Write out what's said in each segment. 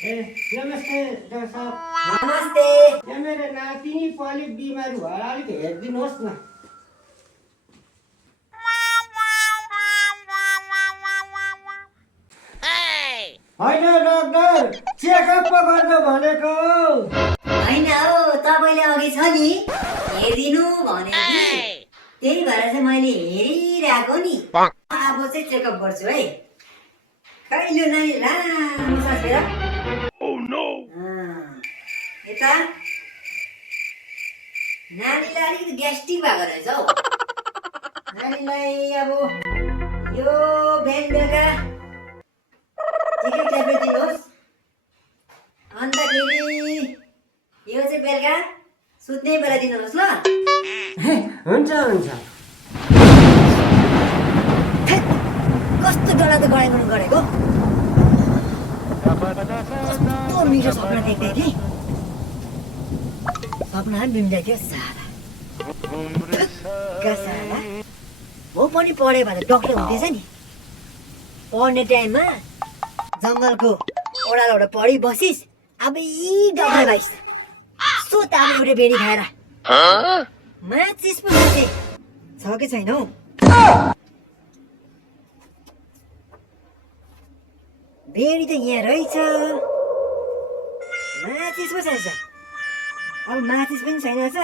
ए नमस्ते डाक्टर साहब। नमस्ते। यहाँ मेरो नातिनी पो अलिक बिमारी भएर अलिक हेरिदिनुहोस् न। होइन डाक्टर, चेकअप पो गर्नु भनेको। होइन हौ, तपाईँले अघि छ नि हेरिदिनु भने कि त्यही भएर चाहिँ मैले हेरिरहेको नि। अब चाहिँ चेकअप गर्छु है। कहिले नानी लामो सास फेर। यता नानीलाई अलिकति ग्यास्ट्रिक भएको रहेछ हौ। नानीलाई अब यो बिहान बेलुका एक ट्याब्लेट दिनुहोस्। अन्तखेरि यो चाहिँ बेलुका सुत्ने बेला दिनुहोस् ल। हुन्छ हुन्छ। कस्तो डरलाग्दो गराइरहनु गरेको। कस्तो मिठो सपना देख्दै थिएँ। सपना बिम्दै थियो साला। साला हो पनि पढ्यो भने डक्टर हुँदैछ नि। पढ्ने टाइममा जङ्गलको ओडालोबाट पढि बसिस्। अब यी डक्टर भाइस सोत अब एउटा बेडी खाएर माचिस पो माचे छ कि छैन हौ। बेडी त यहाँ रहेछ, माचिस पो छैन। अब माचिस पनि छैन रहेछ,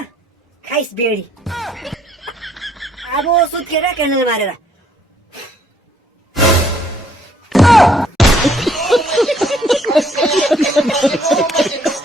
खाइस बेडी। अब सुत्केर क्यान्डल मारेर Oh my God.